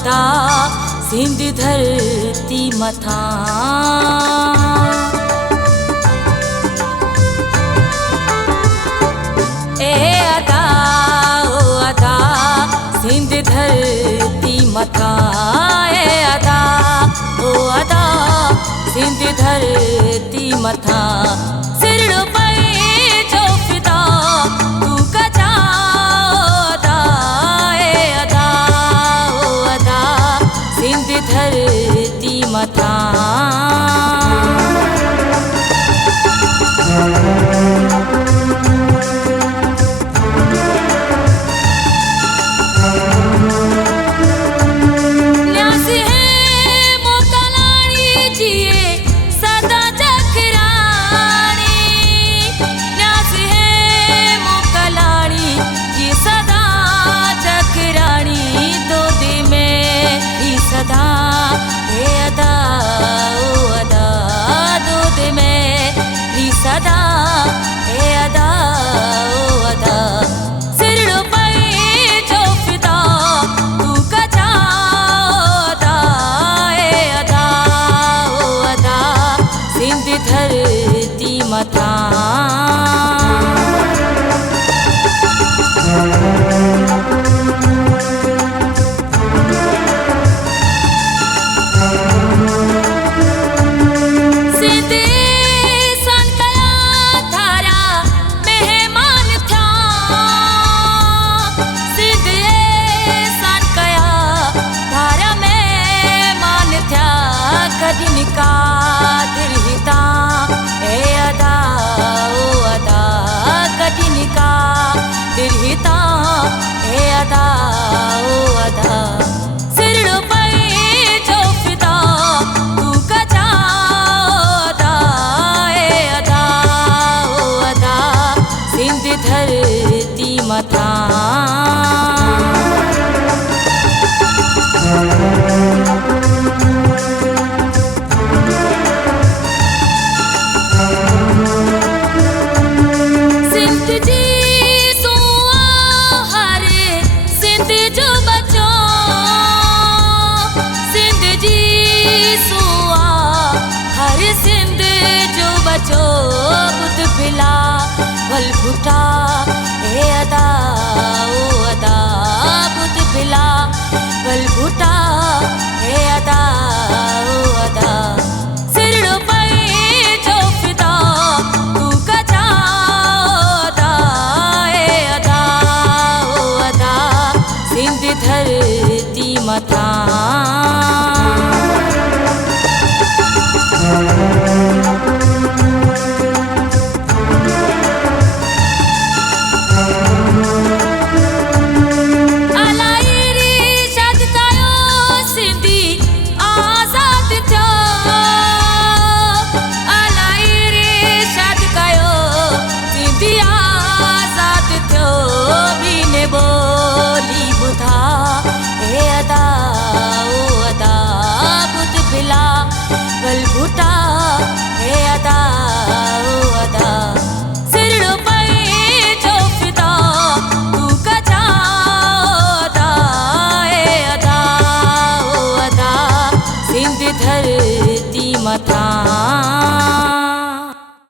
अदा सिंध धरती मथा ए अदा ओ अदा सिंध धरती मथा ए अदा ओ अदा सिंध धरती मथा सिर पे जो फिदा तू कजा अदा ए अदा ओ अदा सिंध धरती मथा सदा ए अदा ओ अदा सिर पे जो फिदा तू कजा अदा ए अदा ओ अदा सिंध धरती मथा का दिलहिता ए अदा ओ अदा कठिन का दिलहिता ए अदा ओ अदा सिर पे जो फिदा तू कजा अदा ए अदा ओ अदा सिंध धरती मथा बुद्ध पिला बल भुटा ए अदा